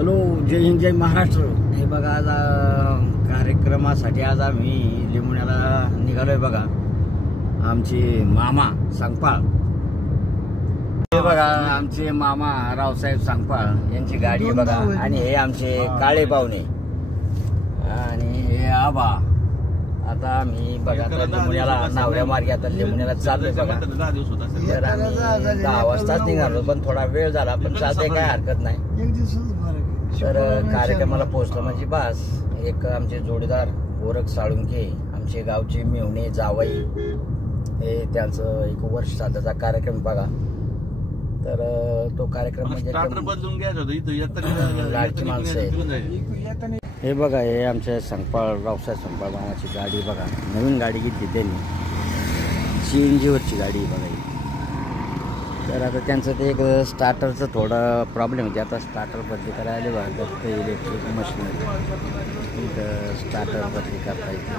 Hello, जय हिंद, जय महाराष्ट्र. हे बघा, आज कार्यक्रमासाठी आज आम्ही लिंबुण्याला निघालोय. बघा, आमचे मामा सांगपाळ, हे बघा आमचे मामा रावसाहेब सांगपाळ यांची गाडी आहे बघा. आणि हे आमचे काळे पाहुणे आणि हे आबा. आता आम्ही बघा लिंबुण्याला नवऱ्या मार्गे आता लिंबुण्याला चाललोय बघा. तर आम्ही 10 वाजताच निघालो, पण थोडा वेळ झाला, पण चालते काय हरकत नाही. तर कार्यक्रमाला पोहोचलो म्हणजे बस. एक आमचे जोडीदार गोरख साळुंके, आमचे गावचे मेहुणे जावई, हे त्यांचं 1 वर्ष साधाचा कार्यक्रम बघा. तर तो कार्यक्रम म्हणजे लाडकी माणसं आहे. हे बघा, हे आमच्या संपाळ रावसाहेब संपाळ मामाची गाडी बघा. नवीन गाडी घेतली त्यांनी, CNG वरची गाडी बघा. तर आता त्यांचं ते एक स्टार्टरचं थोडं प्रॉब्लेम होते. आता स्टार्टर बदली करायला बघा, ते इलेक्ट्रिक मशीनरी इथं स्टार्टर बदली करता येते.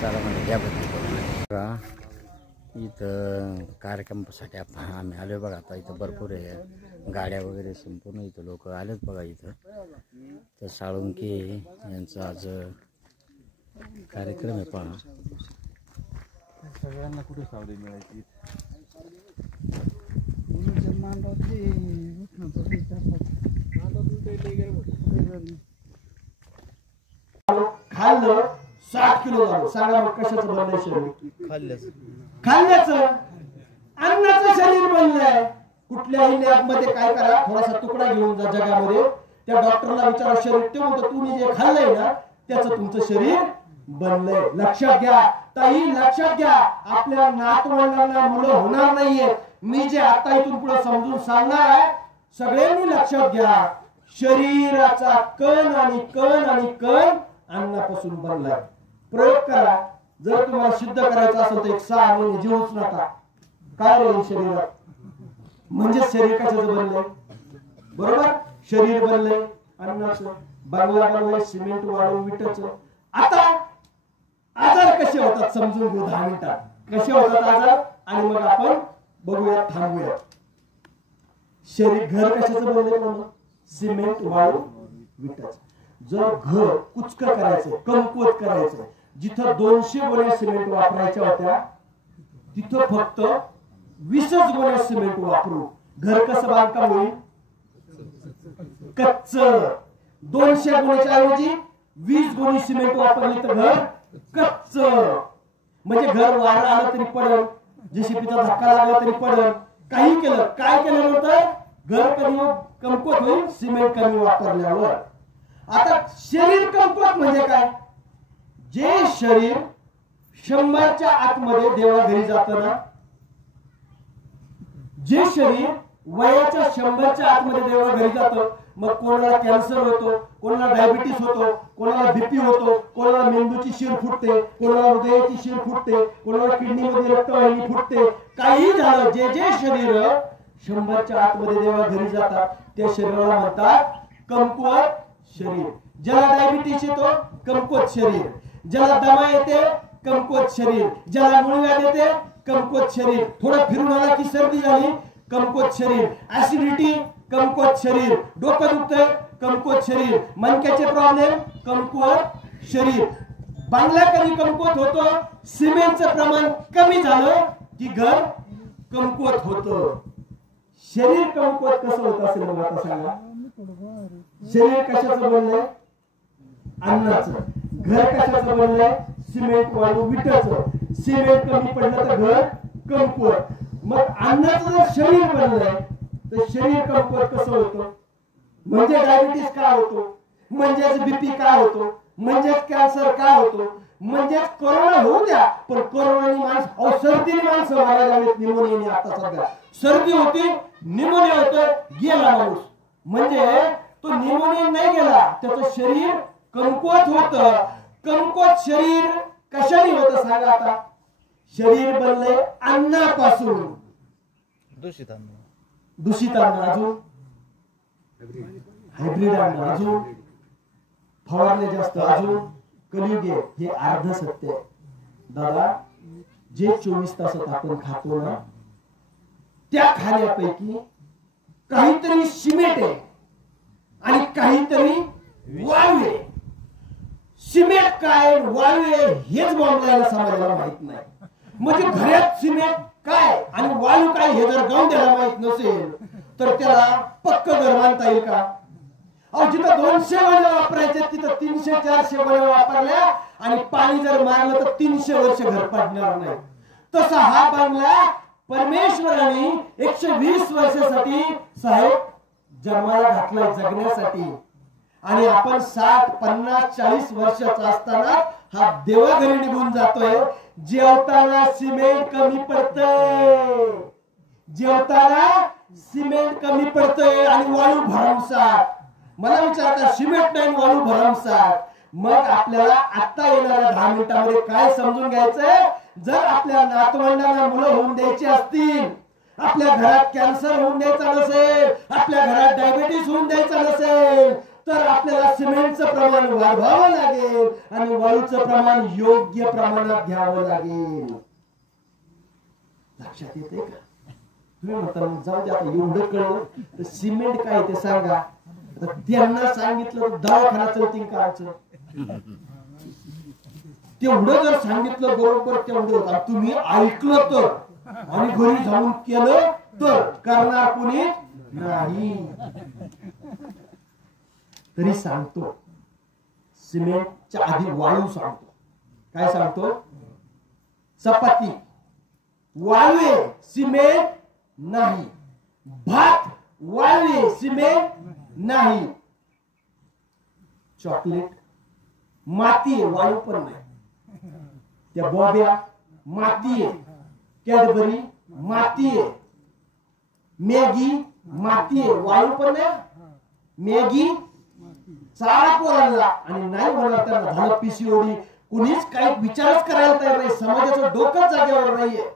चला म्हणजे त्या बदली बघा. इथं कार्यक्रमासाठी आम्ही आलो बघा. आता इथं भरपूर आहे गाड्या वगैरे, संपूर्ण इथं लोक आलेत बघा. इथं तर साळुंके यांचा आज कार्यक्रम आहे पहा. सगळ्यांना कुठे सावली मिळायची. खाल्लं 60 किलो झालं. सांगा मग कशाचं बनलंय शरीर? खाल्ल्याचं अन्नाचं शरीर बनलंय. कुठल्याही लॅबमध्ये काय करा, थोडासा तुकडा घेऊन जा जगामध्ये, त्या डॉक्टरला विचारा शरीर, ते म्हणतो तुम्ही जे खाल्लंय ना त्याचं तुमचं शरीर बनलंय. लक्षात घ्या ताई, लक्षात घ्या. आपल्या नातवंडांना मुलं होणार नाहीये. मी जे आता इथून पुढे समजून सांगणार आहे, सगळ्यांनी लक्षात घ्या. शरीराचा कण आणि कण आणि कण अन्नापासून बनलाय. प्रयोग करा. जर तुम्हाला सिद्ध करायचं असेल तर 6 महिने जेवूच नका. काय राहील शरीरात? म्हणजे शरीर कशाचं बनलंय? बरोबर, शरीर बनलंय अन्नाचं. बांगला बनलंय सिमेंट वाळू विटाचं. आता आजार कसे होतात समजून घेऊ 10 मिनिटात. कसे होतात आजार आणि मग आपण बघूया, थांबूया. शरीर घर कशाचं बनलंय? म्हणून सिमेंट वाळू विटाचं. जर घर कुचक करायचं, कमकुवत करायचं, जिथं 200 गोण्या सिमेंट वापरायच्या होत्या तिथं फक्त 20च गोण्या सिमेंट वापरू. घर कसं बांधकाम होईल? कच्च. 200 गोण्याच्या ऐवजी 20 गोणी सिमेंट वापरली तर घर कच्च. म्हणजे घर वारं आलं तरी पडल, जेसीबीचा धक्का लागला तरी पडल, काही केलं. काय केल्यानंतर घर कमी कमकुवत होईल सिमेंट कमी वापरल्यावर. आता शरीर कमकुवत म्हणजे काय? जे शरीर 100च्या आतमध्ये देवा घरी जातं ना, जे शरीर वयाच्या 100च्या आतमध्ये देवा घरी जातं, मग कोणाला कॅन्सर होतो, कोणाला डायबिटीस होतो, कोणाला बीपी होतो, कोणाला मेंदूची शिर फुटते, कोणाला हृदयाची शिर फुटते, कोणाला किडनीमध्ये रक्तवाहिनी फुटते. काही झालं, जे जे शरीर 100च्या आतमध्ये देवा घरी जातात त्या शरीराला म्हणतात कमकुवत शरीर. ज्याला डायबिटीस येतो कमकुवत शरीर, ज्याला दमा येते कमकुवत शरीर, ज्याला मूळव्याध येते कमकुवत शरीर, थोडं फिरून आला की सर्दी झाली कमकुवत शरीर, ऍसिडिटी कमकुवत शरीर, डोकं दुखतंय कमकुवत शरीर, मणक्याचे प्रॉब्लेम कमकुवत शरीर. बांगला कधी कमकुवत होतो? सिमेंटचं प्रमाण कमी झालं की घर कमकुवत होतं. शरीर कमकुवत कसं होत असेल बघा. आता सांगा, शरीर कशाचं बनलंय? अन्नाचं. घर कशाचं बनलंय? सिमेंट वाळू विटाचं. सिमेंट कमी पडलं तर घर कमकुवत. मग अन्नाचं जर शरीर बनलंय तर शरीर कमकुवत कसं होतं? म्हणजे डायबिटीस का होतो? म्हणजेच बीपी का होतो? म्हणजेच कॅन्सर का होतो? म्हणजेच कोरोना होऊ द्या, पण कोरोनानी माणसं सर्दीने माणसं मारायला लागलेत. निमोनियाने आता सध्या सर्दी होती, निमोनिया होतं, गेला माणूस. म्हणजे तो निमोनिया नाही गेला, त्याचं शरीर कमकुवत होतं. कमकुवत शरीर कशाने होतं सांगा आता? शरीर बनलंय अन्नापासून. दूषित अन्न, अजून हायब्रिड अन्न, अजून फवारणे जास्त, अजून कलियुगे. हे अर्ध सत्य दादा. जे 24 तासात आपण खातो ना त्या खाण्यापैकी काहीतरी सिमेंट आहे, काय वाळू आहे हेच बॉम्बलायला समाजाला माहित नाही. म्हणजे घरात सिमेंट काय आणि वाळू काय हे जर गौंड्याला माहित नसेल तर त्याला पक्क घर मानता येईल का? अहो जिथं 200 वळ्या वापरायचे तिथं 300-400 वळ्या वापरल्या आणि पाणी जर मारलं तर 300 वर्ष घर पडणार नाही. तसा हा बांगला परमेश्वराने 120 वर्षासाठी साहेब जन्माला घातलाय जगण्यासाठी. आणि आपण 60, 50, 40 वर्षाचा असताना हा देवाघरी निघून जातोय. जेवताना सिमेंट कमी पडतंय, जेवताना सिमेंट कमी पडतंय आणि वाळू भरमसाठ. मला विचारता सिमेंट नाही वाळू भरमसाठ. मग आपल्याला आता येणाऱ्या 10 मिनिटांमध्ये काय समजून घ्यायचंय? जर आपल्या नातवंडांना मुलं होऊन द्यायची असतील, आपल्या घरात कॅन्सर होऊन द्यायचा नसेल, आपल्या घरात डायबिटीस होऊन द्यायचा नसेल तर आपल्याला सिमेंटचं प्रमाण वाढवावं लागेल आणि वाळूचं प्रमाण योग्य प्रमाणात घ्यावं लागेल. लक्षात येते का? तुम्ही म्हणता जाऊ दे आता एवढं कळलं तर सिमेंट काय ते सांगा. त्यांना सांगितलं तर दवाखाना चलतील का? तेवढं जर सांगितलं बरोबर तेवढं होतं. तुम्ही ऐकलं तर आणि घरी जाऊन केलं तर करणार कोणी नाही. तरी सांगतो सिमेंटच्या आधी वाळू सांगतो. काय सांगतो? चपाती वाळवे सिमेंट नाही, भात वाळवे सिमेंट नाही, चॉकलेट माती वाळू पण नाही, त्या बॉब्या माती आहे, कॅडबरी माती आहे, मॅगी माती आहे वाळू पण नाही. मॅगी चारा पोरांना आणि नाही होणार त्यांना झालं पीसीओडी. कुणीच काही विचारच करायला तयार नाही. समाजाचं डोकं जागेवर नाहीये.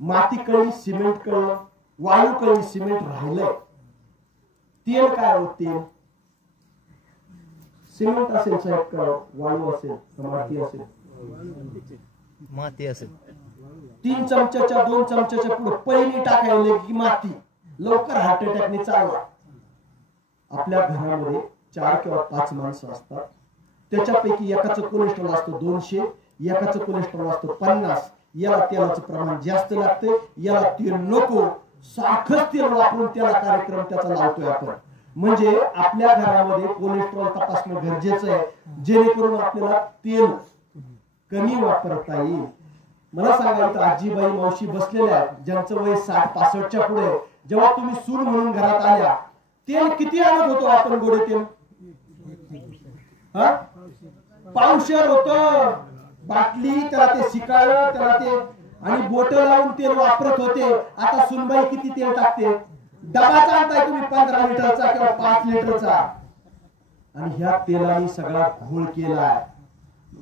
माती कळली सिमेंट कळलं, वाळू कळली सिमेंट राहिलंय. तेल काय तेल? सिमेंट असेल साहेब का वाळू असेल माती असेल? माती असेल. 3 चमच्याच्या 2 चमच्याच्या पुढे पहिली टाकायला की माती. लवकर हार्ट अटॅकने चालला. आपल्या घरामध्ये 4 किंवा 5 माणसं असतात. त्याच्यापैकी एकाचं कोलेस्ट्रॉल असतं 200, एकाचं कोलेस्ट्रॉल असतं 50. याला तेलाचं प्रमाण जास्त लागतं, याला तेल नको. साखर तेल वापरून त्याला कार्यक्रम त्याचा लावतोय आपण. म्हणजे आपल्या घरामध्ये कोलेस्ट्रॉल तपासणं गरजेचं आहे जेणेकरून आपल्याला तेल कमी वापरता येईल. मला सांगायचं आजीबाई मावशी बसलेल्या आहेत ज्यांचं वय 60-65च्या पुढे. जेव्हा तुम्ही सून म्हणून घरात आल्या तेल किती आणत होतो आपण? गोडे तेल पावशेर होतं. बाटली त्याला ते शिकाळ त्याला ते आणि बोट लावून तेल वापरत होते. आता सुनबाई किती तेल टाकते? डबा आणताय तुम्ही 15 लिटरचा किंवा 5 लिटरचा आणि ह्या तेलाने सगळा घोळ केलाय.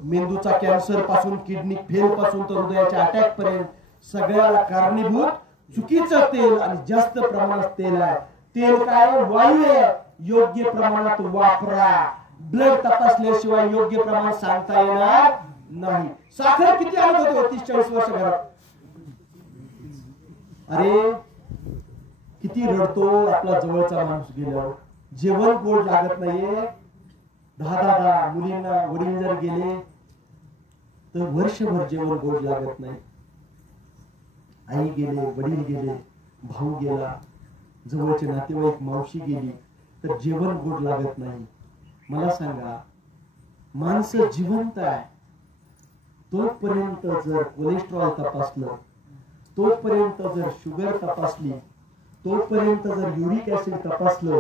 मेंदूचा कॅन्सर पासून किडनी फेल पासून तर हृदयाच्या अटॅक पर्यंत सगळ्याला कारणीभूत चुकीचं तेल आणि जास्त प्रमाणात तेल आहे. तेल काय? वायू आहे. योग्य प्रमाणात वापरा. ब्लड तपासल्याशिवाय योग्य प्रमाण सांगता येणार नाही. साखर किती आणत होते 30-40 वर्ष घरात? अरे किती रडतो आपला जवळचा माणूस गेल्यावर. जेवण गोड लागत नाहीये. 10 मुलींना वडील जर गेले तर वर्षभर जेवण गोड लागत नाही. आई गेले, वडील गेले, भाऊ गेला, जवळचे नातेवाईक मावशी गेली तर जेवण गोड लागत नाही. मला सांगा माणसं जिवंत आहे तोपर्यंत जर कोलेस्ट्रॉल तपासलं, तोपर्यंत जर शुगर तपासली, तोपर्यंत जर युरिक ऍसिड तपासलं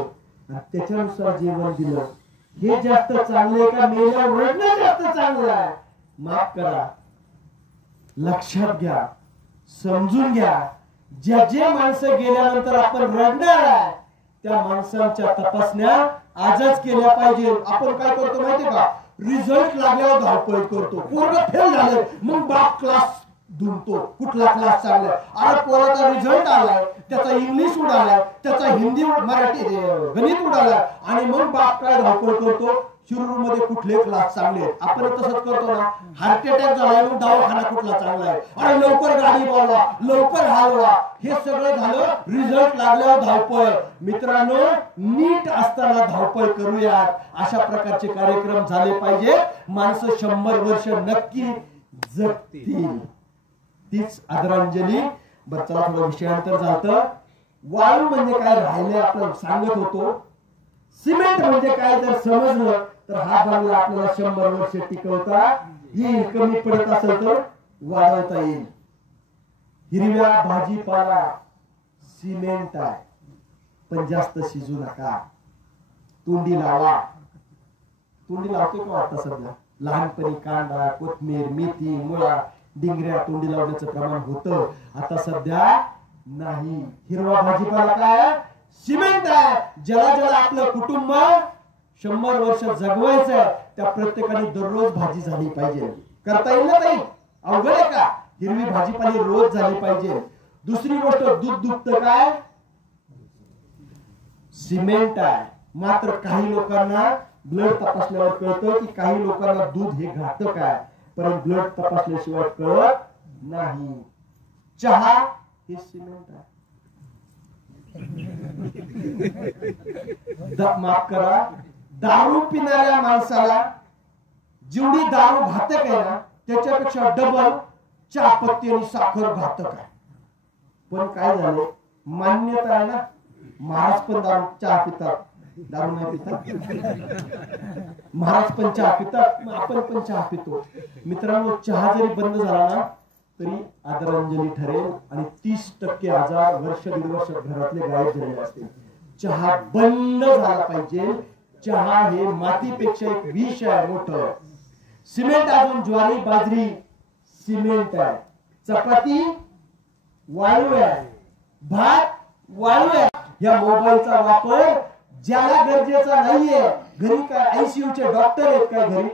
आणि त्याच्यानुसार जेवण दिलं, हे जास्त चांगलं का मेल्यावर रडणं जास्त चांगलं आहे? माफ करा, लक्षात घ्या, समजून घ्या. जे माणसं गेल्यानंतर आपण रडणार आहे त्या माणसांच्या तपासण्या आजच केल्या पाहिजे. आपण काय करतो माहितीये का? रिझल्ट लागल्यावर धावपळ करतो. पोरग फेल झालं मग बाप क्लास धुमतो. कुठला क्लास चांगला? अरे पोराचा रिझल्ट आलाय, त्याचा इंग्लिश उडालाय, त्याचा हिंदी मराठी गणित उडालाय आणि मग बाप काय धावपळ करतो? शिरूरमध्ये कुठले क्लास चांगले आहेत? आपण तसंच करतो ना. हार्ट अटॅक झाला मग दवाखाना कुठला चांगला आहे? अरे लवकर गाडी बोलवा, लवकर हलवा. हे सगळं झालं, रिझल्ट लागल्यावर धावपळ. मित्रांनो, नीट असताना धावपळ करूयात. अशा प्रकारचे कार्यक्रम झाले पाहिजे. माणसं 100 वर्ष नक्की जगतील. तीच आदरांजली. बरं चला, थोडं विषयांतर झालं. वाळू म्हणजे काय राहिले आपण सांगत होतो. सिमेंट म्हणजे काय जर समजलं तर हा बंगला आपल्याला 100 वर्ष टिकवता येईल. कमी पडत असेल तर वाढवता येईल. हिरव्या भाजीपाला सिमेंट आहे, पण जास्त शिजू नका. तोंडी लावा. तोंडी लावतो का आता सध्या? लहानपणी कांदा, कोथमीर, मेथी, मुळा, डिंगऱ्या तोंडी लावण्याचं प्रमाण होतं. आता सध्या नाही. हिरवा भाजीपाला काय? सिमेंट आहे. ज्याला ज्याला आपलं कुटुंब 100 वर्ष जगवायचंय त्या प्रत्येकाने दररोज भाजी झाली पाहिजे. करता येईल ना ताई? अवघड आहे का? हिरवी भाजीपाली रोज झाली पाहिजे. दुसरी गोष्ट, दूध दुभतं काय? सिमेंट आहे. मात्र काही लोकांना ब्लड तपासल्यावर कळतं की काही लोकांना दूध हे घातक आहे, पण ब्लड तपासल्याशिवाय कळत नाही. चहा हे सिमेंट आहे. माफ करा, दारू पिणाऱ्या माणसाला जेवढी दारू घातक आहे ना त्याच्यापेक्षा डबल चहा पत्ती आणि साखर घातक आहे. पण काय झालं, मान्यता आहे ना, महाराज पण दारू चहा पितात, दारू नाही पितात. महाराज पण चहा पितात, आपण पण चहा पितो. मित्रांनो, चहा जरी बंद झाला ना तरी आदरांजली ठरेल आणि 30% आजार वर्ष दीड वर्ष घरातले गायब झालेले असतील. चहा बंद झाला पाहिजे. चहा हे मातीपेक्षा एक विष आहे मोठं. सिमेंट अजून ज्वारी बाजरी सिमेंट आहे. चपाती वाळू आहे, भात वाळू आहे. या मोबाईलचा वापर ज्याला गरजेचा नाहीये, घरी काय ICUचे डॉक्टर आहेत काय घरी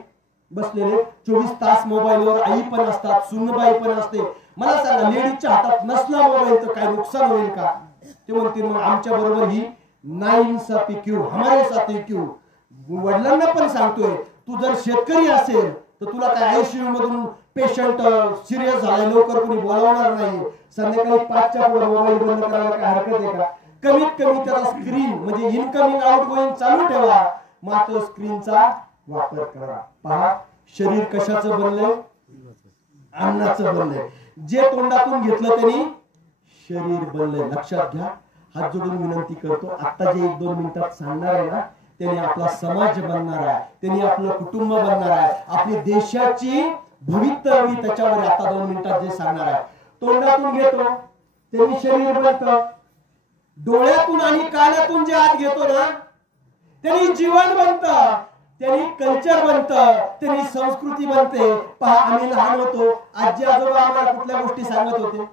बसलेले 24 तास मोबाईलवर? आई पण असतात, सुनबाई पण असते. मला सांगा, लेडीजच्या हातात नसला मोबाईल तर काय नुकसान होईल का? ते म्हणतील मग आमच्या बरोबर ही 9 साथी क्यू, हमारे साथी क्यू. वडिलांना पण सांगतोय, तू जर शेतकरी असेल तर तुला काय ICU मधून पेशंट सिरियस झालाय लवकर कोणी बोलावणार नाही. संध्याकाळी 5च्या पुढे मोबाईल बंद करायला काय हरकत आहे का? कमीत कमी त्याचा स्क्रीन म्हणजे इनकमिंग आउटगोइंग चालू ठेवा, मात्र स्क्रीनचा वापर करा. पहा, शरीर कशाचं बनलंय? अन्नाचं बनलंय. जे तोंडातून घेतलं त्यांनी शरीर बनलंय. लक्षात घ्या. हात जोडून विनंती करतो, आता जे 1-2 मिनिटात सांगणार आहे ना त्यांनी आपला समाज बनणार आहे, त्यांनी आपलं कुटुंब बनणार आहे, आपली देशाची भवितव्य त्याच्यावर आता 2 मिनिटात जे सांगणार आहे. तोंडातून घेतो त्यांनी शरीर बनतं, डोळ्यातून आणि कानातून जे आत घेतो ना त्यांनी जीवन बनतं, त्यांनी कल्चर बनतं, त्यांनी संस्कृती बनते. पहा, आम्ही लहान होतो, आजी आजोबा आम्हाला कुठल्या गोष्टी सांगत होते?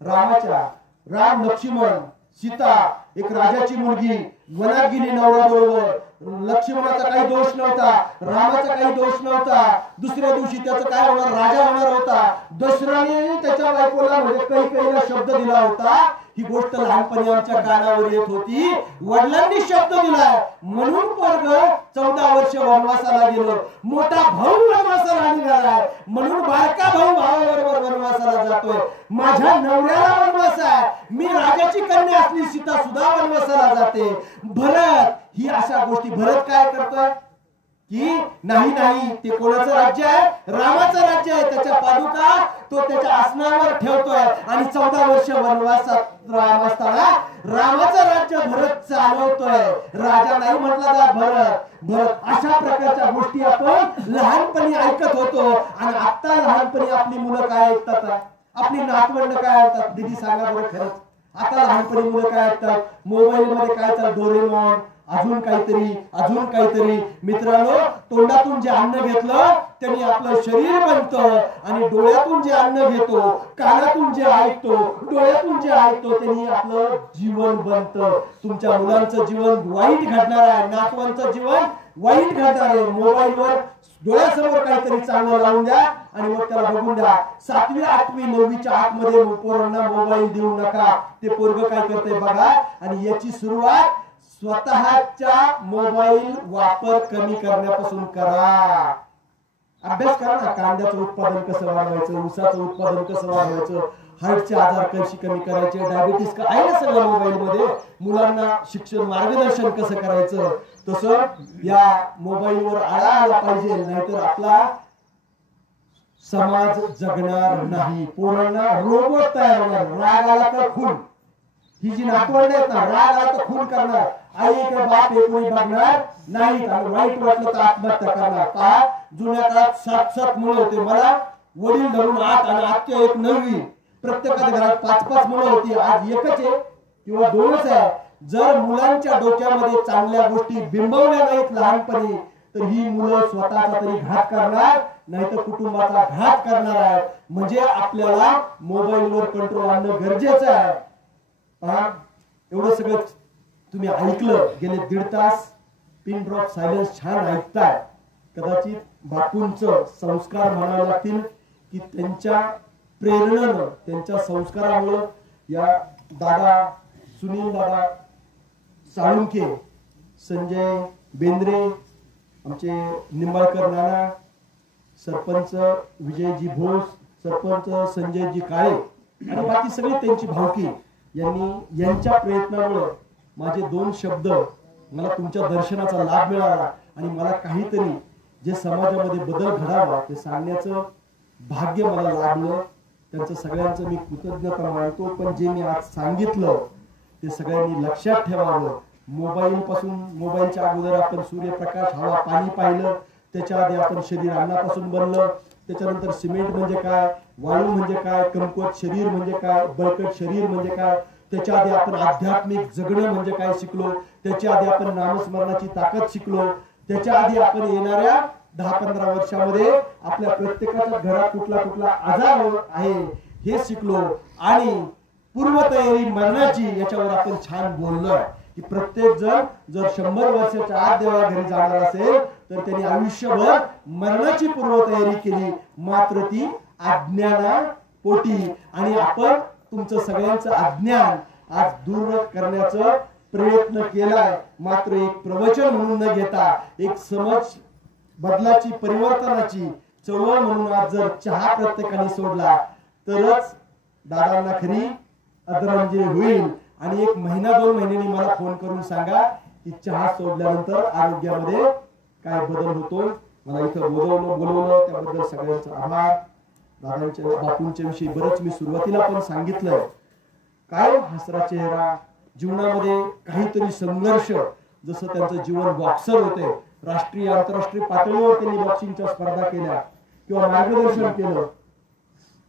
रामाच्या, राम लक्ष्मण सीता, एक राजाची मुलगी वनात गेली नवरा बरोबर. लक्ष्मणाचा काही दोष नव्हता, रामाचा काही दोष नव्हता. दुसऱ्या दिवशी त्याचं काय होणार? राजा होणार होता. दशरथाने त्याच्या बायकोला म्हणजे कैकेयीला शब्द दिला होता. ही गोष्ट लहानपणी आमच्या कानावर येत होती. वडिलांनी शब्द दिलाय म्हणून पोरग 14 वर्ष वनवासाला गेलो. मोठा भाऊ वनवासाला निघालाय म्हणून बारका भाऊ भावाबरोबर वनवासाला जातोय. माझ्या नवऱ्याला वनवास आहे, मी राजाची कन्या असली सीता सुद्धा वनवासाला जाते. भरत, ही अशा गोष्टी. भरत काय करतोय की नाही ते कोणाचं राज्य आहे? रामाचं राज्य आहे. त्याच्या पादुका तो त्याच्या आसनावर ठेवतोय आणि 14 वर्ष वनवासात राम असताना रामाचं राज्य भरत चालवतोय. राजा नाही म्हटला जा भरत. अशा प्रकारच्या गोष्टी आपण लहानपणी ऐकत होतो आणि आता लहानपणी आपली मुलं काय ऐकतात? आपली नातवंड काय ऐकतात? दीदी सांगा बरं खरंच. आता लहानपणी मुलं काय ऐकतात? मोबाईल मध्ये काय चालतं? डोरेमॉन, अजून काहीतरी. मित्रांनो, तोंडातून जे अन्न घेतलं त्यांनी आपलं शरीर बनतं आणि डोळ्यातून जे अन्न घेतो, कानातून जे ऐकतो, डोळ्यातून जे ऐकतो त्यांनी आपलं जीवन बनतं. तुमच्या मुलांचं जीवन वाईट घडणार आहे, नातवांचं जीवन वाईट घडणार आहे. मोबाईलवर डोळ्यासमोर काहीतरी चांगलं लावून द्या आणि मग त्याला बघून द्या. 7वी 8वी 9वीच्या आतमध्ये पोरांना मोबाईल देऊ नका. ते पोरग काय करते बघा. आणि याची सुरुवात स्वतःच्या मोबाईल वापर कमी करण्यापासून करा. अभ्यास करा ना, कांद्याचं उत्पादन कसं वाढवायचं, ऊसाचं उत्पादन कसं वाढवायचं, हार्टचे आजार कशी कमी करायचे, डायबिटीस का आहे ना सगळं मोबाईल मध्ये. मुलांना शिक्षण मार्गदर्शन कसं करायचं, तसं या मोबाईलवर आळा आला पाहिजे, नाहीतर आपला समाज जगणार नाही. पोरांना रोबोट तयार होणार. राग आला तर खून, ही जी नातवंड आहेत ना, राग आला तर खून करणार, आई किंवा बाप एकही बघणार नाहीत, आणि वाईट वाटलं तर आत्महत्या करणार. पहा, जुन्या काळात 7-7 मुलं होते. मला वडील धरून 8 आणि आजच्या 1 9वी. प्रत्येकाच्या घरात 5-5 मुलं होती. आज एकच आहे किंवा 2च आहे. जर मुलांच्या डोक्यामध्ये चांगल्या गोष्टी बिंबवल्या नाहीत लहानपणी, तर ही मुलं स्वतःचा तरी घात करणार, नाहीतर कुटुंबाचा घात करणार आहे. म्हणजे आपल्याला मोबाईलवर कंट्रोल आणणं गरजेचं आहे. पहा, एवढं सगळं तुम्ही ऐकलं. गेले 1.5 तास पिन ड्रॉप सायलेन्स छान ऐकताय. कदाचित बापूंचं संस्कार म्हणावे लागतील की त्यांच्या प्रेरणेनं, त्यांच्या संस्कारामुळे या दादा, सुनील दादा साळुंखे, संजय बेंद्रे, आमचे निंबाळकर नाना, सरपंच विजयजी भोस, सरपंच संजयजी काळे आणि बाकी सगळे त्यांची भावकी यांच्या प्रयत्नामुळे माझे 2 शब्द मला तुमच्या दर्शनाचा लाभ मिळाला आणि मला काहीतरी जे समाजामध्ये बदल घडावा ते सांगण्याचं भाग्य मला लाभलं. त्यांचं सगळ्यांचं मी कृतज्ञता मानतो. पण जे मी आज सांगितलं ते सगळ्यांनी लक्षात ठेवावं. मोबाईल पासून, मोबाईलच्या अगोदर आपण सूर्यप्रकाश, हवा, पाणी पाहिलं. त्याच्या आधी आपण शरीर अन्नापासून बनलं. त्याच्यानंतर सिमेंट म्हणजे काय, वाळू म्हणजे काय, कमकुवत शरीर म्हणजे काय, बळकट शरीर म्हणजे काय. त्याच्या आधी आपण आध्यात्मिक जगणं म्हणजे काय शिकलो. त्याच्या आधी आपण नामस्मरणाची ताकद शिकलो. त्याच्या आधी आपण येणाऱ्या 10-15 वर्षामध्ये आपल्या प्रत्येकाच्या घरात कुठला कुठला आजार आहे हे शिकलो. आणि पूर्वतयारी मरणाची याच्यावर आपण छान बोललोय की प्रत्येक जण जर 100 वर्षाच्या आत देवा घरी जाणार असेल तर त्यांनी आयुष्यभर मरणाची पूर्वतयारी केली, मात्र ती अज्ञानापोटी. आणि आपण तुमचं सगळ्यांचं अज्ञान आज दूर करण्याचा प्रयत्न केलाय. मात्र एक प्रवचन म्हणून न घेता एक समज बदलाची, परिवर्तनाची चळवळ म्हणून आज जर चहा प्रत्येकाने सोडला तरच दादांना खरी आदरांजली होईल. आणि 1 महिना 2 महिन्यांनी मला फोन करून सांगा की चहा सोडल्यानंतर आरोग्यामध्ये काय बदल होतो. मला इथं बोलवलं त्याबद्दल सगळ्यांचा आभार. दादांच्या, बापूंच्या विषयी बरंच मी सुरुवातीला पण सांगितलं. काय हसरा चेहरा, जीवनामध्ये काहीतरी संघर्ष. जसं त्यांचं जीवन बॉक्सर होते, राष्ट्रीय आंतरराष्ट्रीय पातळीवर त्यांनी बॉक्सिंगच्या स्पर्धा केल्या किंवा मार्गदर्शन केलं,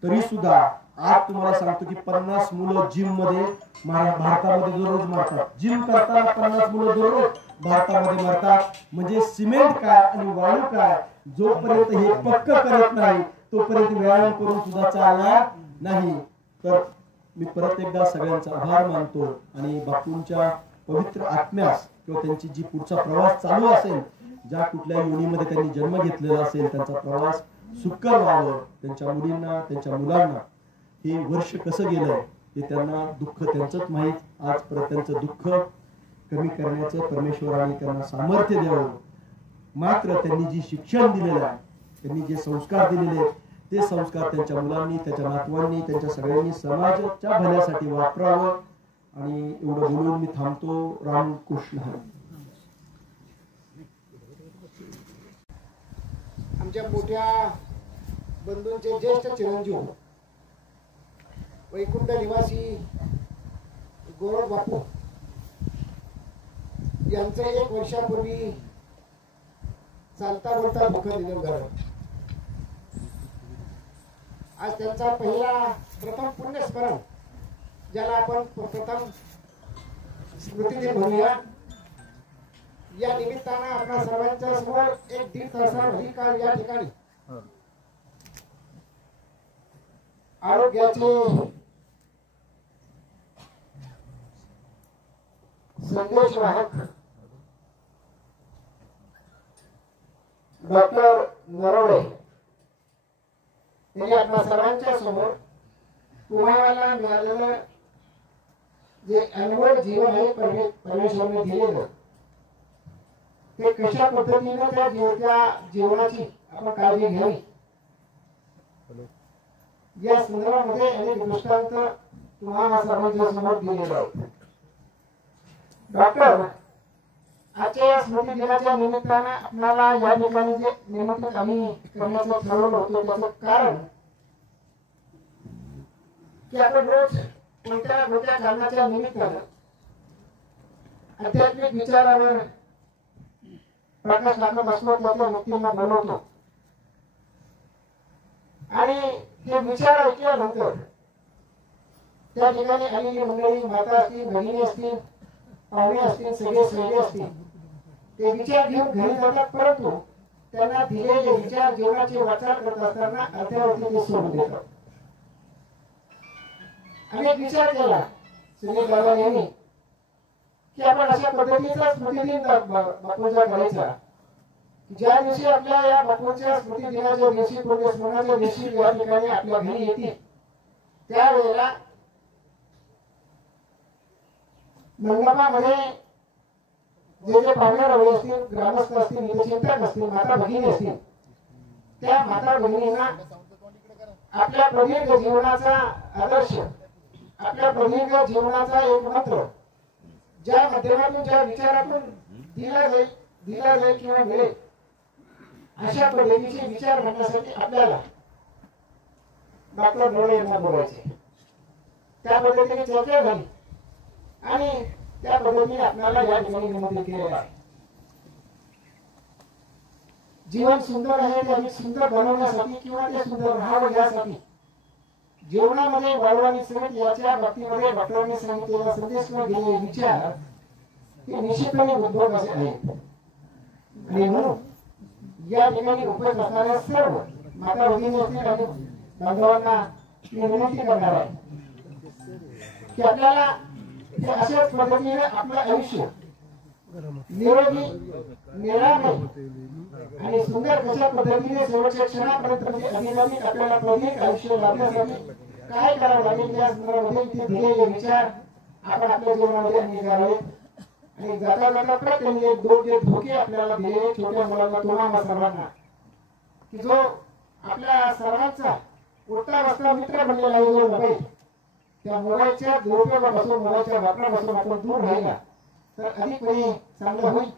तरी सुद्धा आज तुम्हाला सांगतो की 50 मुलं जिम मध्ये भारतामध्ये दररोज मरतात. जिम करताना 50 मुलं दररोज भारतामध्ये मरतात. म्हणजे सिमेंट काय आणि वाळू काय, जोपर्यंत हे पक्क करत नाही तोपर्यंत व्यायाम करून सुद्धा चालणार नाही. तर मी परत एकदा सगळ्यांचा आभार मानतो आणि बापूंच्या पवित्र आत्म्यास किंवा त्यांची जी पुढचा प्रवास चालू असेल, ज्या कुठल्या योनीमध्ये त्यांनी जन्म घेतलेला असेल, त्यांचा प्रवास सुकर व्हावं. त्यांच्या मुलींना, त्यांच्या मुलांना हे वर्ष कसं गेलंय हे त्यांना दुःख त्यांचंच माहीत. आज परत त्यांचं दुःख कमी करण्याचं परमेश्वराने त्यांना सामर्थ्य द्यावं. मात्र त्यांनी जी शिक्षण दिलेलं आहे, त्यांनी जे संस्कार दिलेले ते संस्कार त्यांच्या मुलांनी, त्यांच्या नातवांनी, त्यांच्या सगळ्यांनी समाजाच्या भल्यासाठी वापरावं. आणि एवढं बोलून मी थांबतो. रामकृष्ण. आमच्या मोठ्या बंधूंचे ज्येष्ठ चिरंजीव वैकुंठ निवासी गोरख बापू यांचं 1 वर्षापूर्वी चालता बोलता दुःख निधन झालं. आज त्यांचा प्रथम पुण्यस्मरण, ज्याला आपण प्रथम स्मृतिदिन म्हणूया, या निमित्तानं आपल्या सर्वांच्या समोर 1-1.5 तासावरील काळ या ठिकाणी आरोग्याचे संदेशवाहक डॉक्टर नरवडे यांनी आपल्या सर्वांच्या समोर तुम्हाला मिळालेलं जे अनमोल जीवन आहे परमेश्वराने दिलेलं ते कशा पद्धतीने त्या जीवनाची आपण काळजी घ्यावी या संदर्भामध्ये अनेक दृष्टांत तुम्हाला सर्वांच्या समोर दिलेले आहेत. डॉक्टर आजच्या या स्मृती दिनाच्या निमित्तानं आपल्याला या ठिकाणी जे निमित्त आम्ही करण्याचं ठरवलं होतं त्याचं कारण की आपण रोज कोणत्या मोठ्या कारणाच्या निमित्तानं आध्यात्मिक विचारावर प्रकाश टाकत असतो त्याच्या व्यक्तींना बनवतो आणि हे विचार ऐकल्यानंतर त्या ठिकाणी आलेली मंडळी माता असतील भगिनी असतील पाहुणे असतील सगळे असतील ते विचार घेऊन घरी जातात परंतु त्यांना दिलेले विचार जीवनाची वाटचाल करत असताना अर्ध्यावरती ते सोडून देतात. अनेक विचार केला सुनील दादा यांनी की आपण अशा पद्धतीचा स्मृतिदिन बापूंचा करायचा ज्या दिवशी आपल्या या बापूंच्या स्मृती दिनाच्या दिवशी पुण्यस्मरणाच्या दिवशी या ठिकाणी आपल्या घरी येतील त्यावेळेला मंडपामध्ये जे जे पाहुणे रावळे असतील ग्रामस्थ असतील हितचिंतक असतील माता भगिनी असतील त्या माता भगिनींना आपल्या प्रदीर्घ जीवनाचा आदर्श आपल्या प्रदीर्घ जीवनाचा एक मंत्र ज्या माध्यमातून ज्या विचारातून दिला जाईल किंवा मिळेल अशा पद्धतीचे विचार म्हणण्यासाठी आपल्याला डॉक्टर डोळे यांना बोलायचे. त्या पद्धतीने चर्चा झाली आणि त्या पद्धतीने आपल्याला या ठिकाणी निमंत्रित केलेलं आहे. जीवन सुंदर आहे ते सुंदर बनवण्यासाठी किंवा ते सुंदर राहावं यासाठी जीवनामध्ये वाढवानी समेत याच्या बाबतीमध्ये डॉक्टरांनी सांगितलेला संदेश किंवा दिलेले विचार हे निश्चितपणे उद्भव असे आहेत. आणि म्हणून या ठिकाणी उपस्थित असणाऱ्या सर्व माता भगिनी असतील आणि बांधवांना मी विनंती करणार आहे की आपल्याला अशाच पद्धतीने आपलं आयुष्य निरोगी निरामय आणि सुंदर कशा पद्धतीने शेवटच्या क्षणापर्यंत अधिकाधिक आपल्याला प्रत्येक आयुष्य लाभण्यासाठी काय करावं लागेल या संदर्भामध्ये ते दिलेले विचार आपण आपल्या जीवनामध्ये अंगीकारावे आणि जाता जाता प्रत्येक धोके आपल्याला दिलेले छोट्या मुलांना तुम्हाला सर्वांना की जो आपल्या सर्वांचा उठता बसता मित्र बनलेला आहे जो मोबाईल त्या मोबाईलच्या दुरुपयोगापासून मोबाईलच्या वापरापासून आपण दूर राहिला तर अधिक वेळी चांगलं होईल.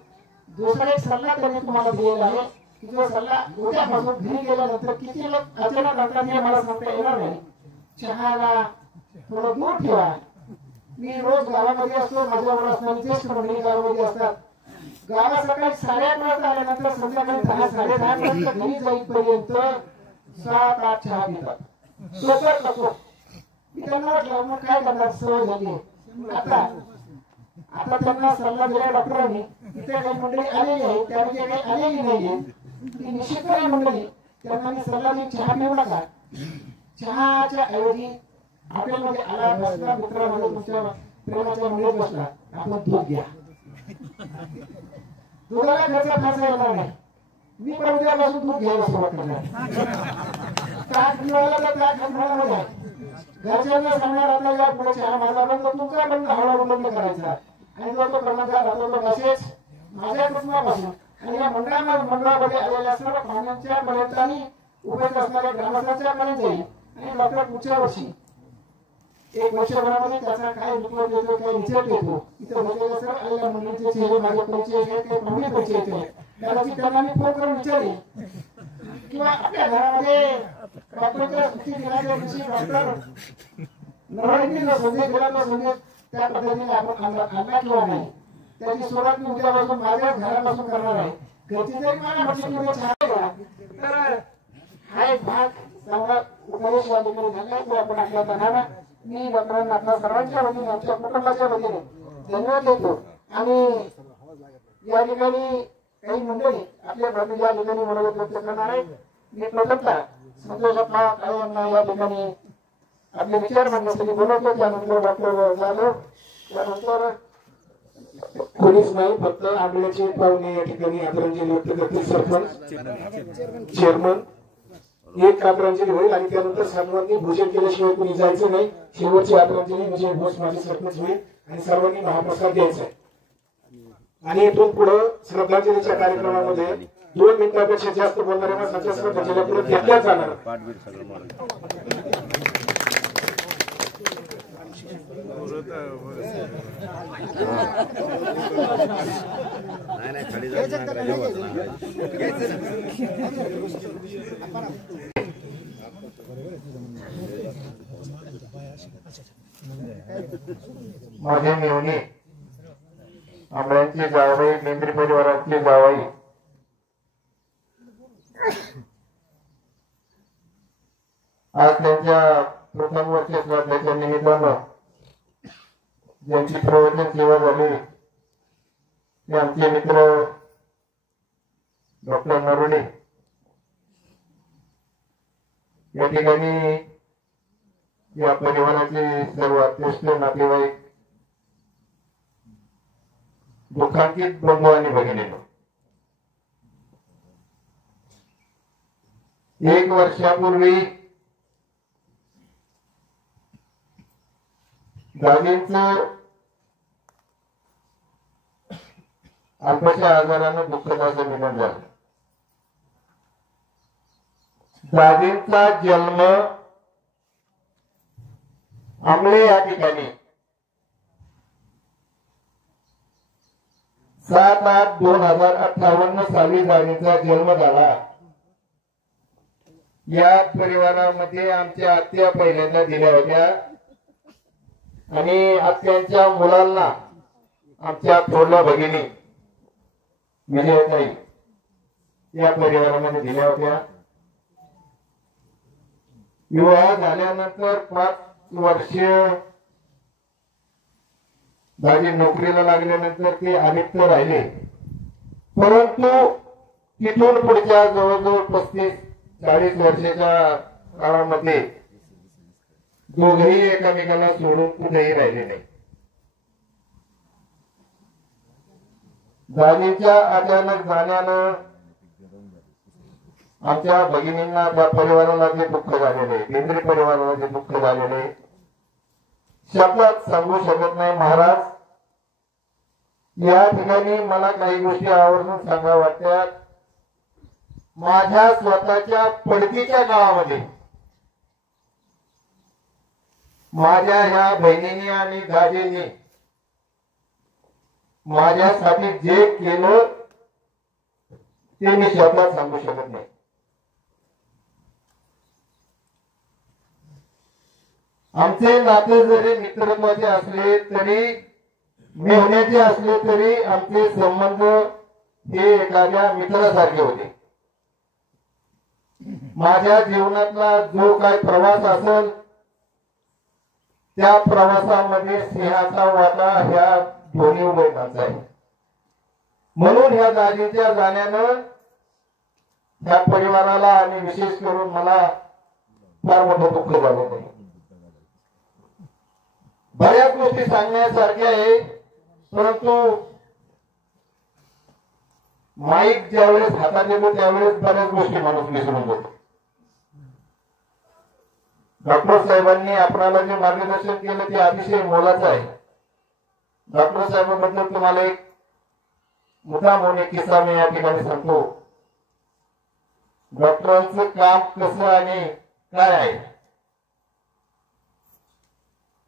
दुसरा एक सल्ला त्यांनी तुम्हाला दिलेला आहे की जो सल्ला उद्यापासून घरी गेल्यानंतर किती लोक अचानक आणतात हे मला सांगता येणार नाही. चहाला थोडं दूर ठेवा. मी रोज गावामध्ये असतो माझ्यावर असणारी ज्येष्ठ मंडळी गावामध्ये असतात. गावात सकाळी 8:30 वाजता आल्यानंतर संध्याकाळी 10-10:30 पर्यंत घरी जाईपर्यंत 7-8 चहा पितात. सोबत नको मी त्यांना म्हटलं मग काय करणार सवय झाली आता त्यांना सल्ला दिला डॉक्टरांनी इथे काही मंडळी आलेली आहे त्यामध्ये काही आलेली नाहीये ती निश्चितपणे मंडळी त्यांना मी सल्ला देऊन चहा पिऊ नका. चहाच्या ऐवजी हॉटेलमध्ये आला बसला मित्रामध्ये तुमच्या प्रेमाच्या मंडळीत बसला आपण दूध घ्या. दुधाला खर्च येणार नाही. मी पण उद्यापासून दूध घ्यायला सुरुवात करणार. ताक मिळाला तर ताक खाण्यामध्ये घरच्यांना सांगणार आता या पुढे चहा माझा बंद तुमचा बंद हळूहळू बंद करायचा आणि जो तो कर्मचारी राहतो तो मेसेज माझ्या कुटुंबापासून आणि या मंडळामध्ये आलेल्या सर्व पाहुण्यांच्या पर्यंत आणि उपस्थित असणाऱ्या ग्रामस्थांच्या पर्यंत जाईल आणि डॉक्टर पुढच्या वर्षी 1 वर्षभरामध्ये त्याचा काय रिपोर्ट येतो काय रिझल्ट येतो इथं बसलेल्या सर्व आलेल्या मंडळींचे चेहरे माझे परिचय आहेत ते पाहुणे परिचय आहेत कदाचित त्यांना मी फोन करून विचारेन किंवा आपल्या घरामध्ये डॉक्टरच्या सुट्टी दिनाच्या दिवशी डॉक्टर नवरात्रीचा संदेश दिला तो संदेश त्या पद्धतीने आपण आणला किंवा नाही त्याची सुरुवात मी उद्यापासून माझ्या घरापासून करणार आहे. घरची जरी मला म्हटली की चहा तर हा एक भाग चांगला उपदेश या ठिकाणी झाला तो आपण आपल्यात आणावा. मी डॉक्टरांना आपल्या सर्वांच्या वतीने आमच्या कुटुंबाच्या वतीने धन्यवाद देतो आणि या ठिकाणी काही मंडळी आपल्या बाजू या ठिकाणी मनोगत व्यक्त करणार आहेत. मी प्रथमतः संतोष अप्पा काळे यांना या ठिकाणी आपले विचार मांडण्यासाठी बोलवतो. त्यानंतर डॉक्टर जाधव त्यानंतर कोणीच नाही फक्त आंबेडचे पाहुणे या ठिकाणी आदरांजली व्यक्त करतील. सरपंच चेअरमन एक आदरांजली होईल आणि त्यानंतर सर्वांनी भोजन केल्याशिवाय कोणी जायचं नाही. शेवटची आदरांजली विजय घोष माझे सरपंच होईल आणि सर्वांनी महाप्रसाद द्यायचा आहे. आणि इथून पुढे श्रद्धांजलीच्या कार्यक्रमामध्ये 2 मिनिटांपेक्षा जास्त बोलणाऱ्या माणसाच्या श्रद्धांजली पुढे घेतल्या जाणार. माझे मेवणी आंबळ्यांची जावई, मेंद्री परिवारातली जावई, आज त्यांच्या प्रथम वर्ष श्राद्धाच्या निमित्तानं ज्यांची प्रवचन सेवा झाली ते आमचे मित्र डॉक्टर नरोडे या ठिकाणी या परिवाराचे सर्व अत्यंत नातेवाईक, दुःखांकित बंधू आणि भगिनींनो, 1 वर्षापूर्वी दाजींचं अल्पशा आजारानं दुःखद असं निधन झालं. दाजींचा जन्म आंबळे या ठिकाणी 7/8/2058 साली दाजींचा जन्म झाला. या परिवारामध्ये आमच्या आत्या पहिल्यांदा दिल्या होत्या आणि आत्यांच्या मुलांना आमच्या थोरल्या भगिनी विजयताई या परिवारामध्ये दिल्या होत्या. विवाह झाल्यानंतर 5 वर्ष दाजी नोकरीला लागल्यानंतर ते अलिप्त राहिले, परंतु तिथून पुढच्या जवळजवळ 35-40 वर्षाच्या काळामध्ये दोघेही एकमेकाला सोडून कुठेही राहिले नाही. दाजींच्या अचानक जाण्यानं आमच्या भगिनींना, त्या परिवाराला जे दुःख झालेले, केंद्रीय परिवाराला जे दुःख झालेले शब्दात सांगू शकत नाही. महाराज, या ठिकाणी मला काही गोष्टी आवर्जून सांगा वाटतात. माझ्या स्वतःच्या पडकीच्या गावामध्ये माझ्या ह्या बहिणींनी आणि दाजींनी माझ्यासाठी जे केलं ते मी शब्दात सांगू शकत नाही. आमचे नाते जरी मित्रत्वाचे असले तरी, मेहण्याचे असले तरी, आमचे संबंध हे एखाद्या मित्रासारखे होते. माझ्या जीवनातला जो काय प्रवास असेल त्या प्रवासामध्ये सिंहाचा वाटा ह्या दोन्ही वडिलांचा आहे. म्हणून ह्या दाजींच्या जाण्यानं ह्या परिवाराला आणि विशेष करून मला फार मोठं दुःख झालं नाही. बऱ्याच गोष्टी सांगण्यासारख्या आहे, परंतु माईक ज्यावेळेस हातात येतो त्यावेळेस बऱ्याच गोष्टी माणूस विसरून जातो. डॉक्टर साहेबांनी आपल्याला जे मार्गदर्शन केलं ते अतिशय मोलाचं आहे. डॉक्टर साहेबांबद्दल तुम्हाला एक मुद्दाम एक किस्सा मी या ठिकाणी सांगतो. डॉक्टरांचं काम कसं आणि काय आहे.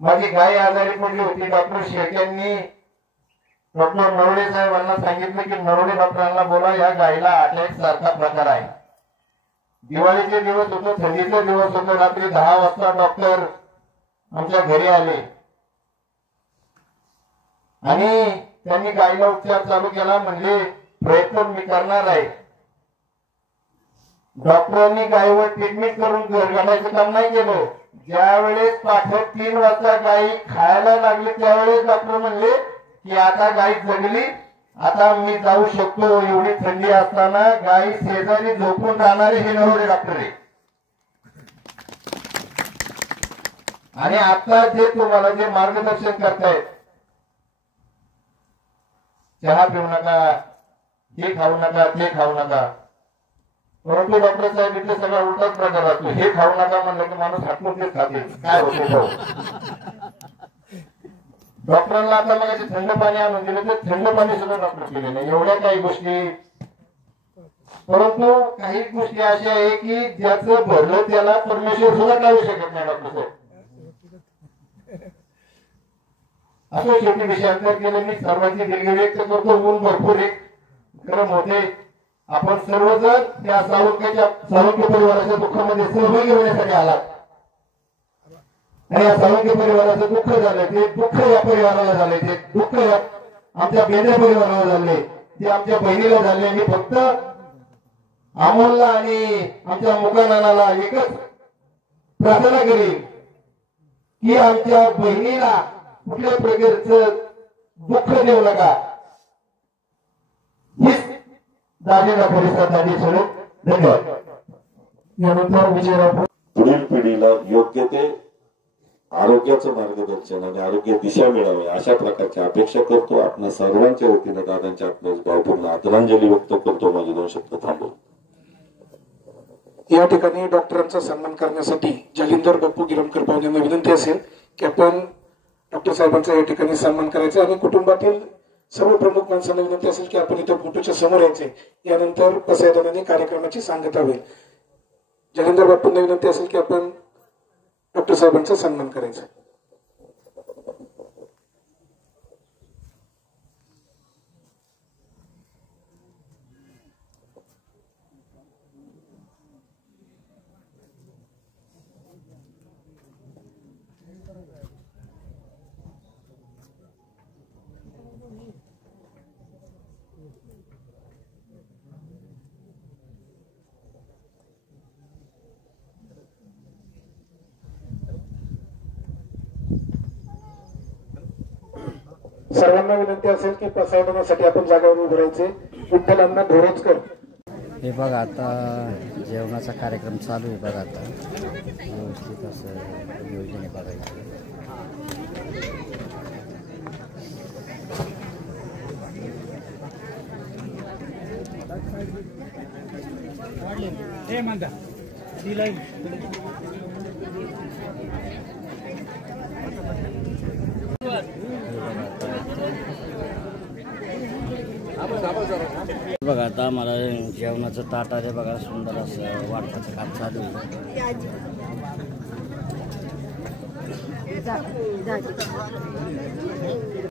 माझी गाय आजारी पडली होती. डॉक्टर शेट्यांनी डॉक्टर नरोडे साहेबांना सांगितलं की नरोडे डॉक्टरांना बोला, या गायीला अटॅक सारखा प्रकार आहे. दिवाळीचे दिवस होते, थंडीचे दिवस होते. रात्री 10 वाजता डॉक्टर आमच्या घरी आले आणि त्यांनी गायीला उपचार चालू केला. म्हणजे प्रयत्न मी करणार आहे. डॉक्टरांनी गायीवर ट्रीटमेंट करून घर काढायचं काम नाही केलं. ज्यावेळेस पहाटे 3 वाजता गायी खायला लागली त्यावेळेस डॉक्टर म्हणले की आता गाय जगली, आता मी जाऊ शकतो. एवढी थंडी असताना गाय शेजारी झोपून राहणारे हे नरोडे डॉक्टर आहे. आणि आता जे तुम्हाला जे मार्गदर्शन करतायत, चहा पिऊ नका, हे खाऊ नका, ते खाऊ नका, परंतु डॉक्टर साहेब इथे सगळा उलटाच प्रकार असतो. हे खाऊ नका म्हणलं की माणूस हातून तेच खाते. काय होते डॉक्टरांना आता मग थंड पाणी आणून दिलं तर थंड पाणी सुद्धा डॉक्टर केले नाही. एवढ्या काही गोष्टी. परंतु काही गोष्टी अशा आहे की ज्याचं भरलं त्याला परमेश्वर सुद्धा लावू शकत नाही डॉक्टर साहेब. असं शेवटी विषयांतर केलं. मी सर्वांची दिलगिरी व्यक्त करतो. ऊन भरपूर आहे, गरम होते. आपण सर्वजण त्या साळुंखे परिवाराच्या दुःखामध्ये सहभागी होण्यासाठी आलात आणि या साळुंखे परिवाराचं दुःख झालं ते दुःख या परिवाराला झाले, ते दुःख आमच्या बेंद्रे परिवाराला झाले, ते आमच्या बहिणीला झाले. मी फक्त अमोलला आणि आमच्या मुकानाला एकच प्रार्थना करेन की आमच्या बहिणीला कुठल्या प्रकारचं दुःख देऊ नका. हीच दाजेला परिसरासाठी सोडून. धन्यवाद. यानंतर विजयराव पुढील पिढीला योग्य ते आरोग्याचं मार्गदर्शन आणि आरोग्य दिशा मिळावी अशा प्रकारची अपेक्षा करतो. आपल्या सर्वांच्या वतीनं दादांच्या आत्म्यास भावपूर्ण आदरांजली व्यक्त करतो. माझे 2 शब्द थांबवतो. या ठिकाणी डॉक्टरांचा सन्मान करण्यासाठी जालिंदर बापू गिरमकर पाहुण्यांना विनंती असेल की आपण डॉक्टर साहेबांचा या ठिकाणी सन्मान करायचा आणि कुटुंबातील सर्व प्रमुख माणसांना विनंती असेल की आपण इथं फोटोच्या समोर यायचे. यानंतर पसायदानाने कार्यक्रमाची सांगता होईल. जालिंदर बापूंना विनंती असेल की आपण डॉक्टर साहेबांचा सन्मान करायचा. सर्वांना विनंती असेल की पसायदानासाठी आपण जागेवर उभे राहायचे. विठ्ठलांना ढोरजकर. हे बघा आता जेवणाचा कार्यक्रम चालू आहे. बघा आता व्यवस्थित असं योजने बघायचं. बघा आता मला जेवणाचं ताट आहे. बघा सुंदर असं वाटपाचं काम चालू आहे.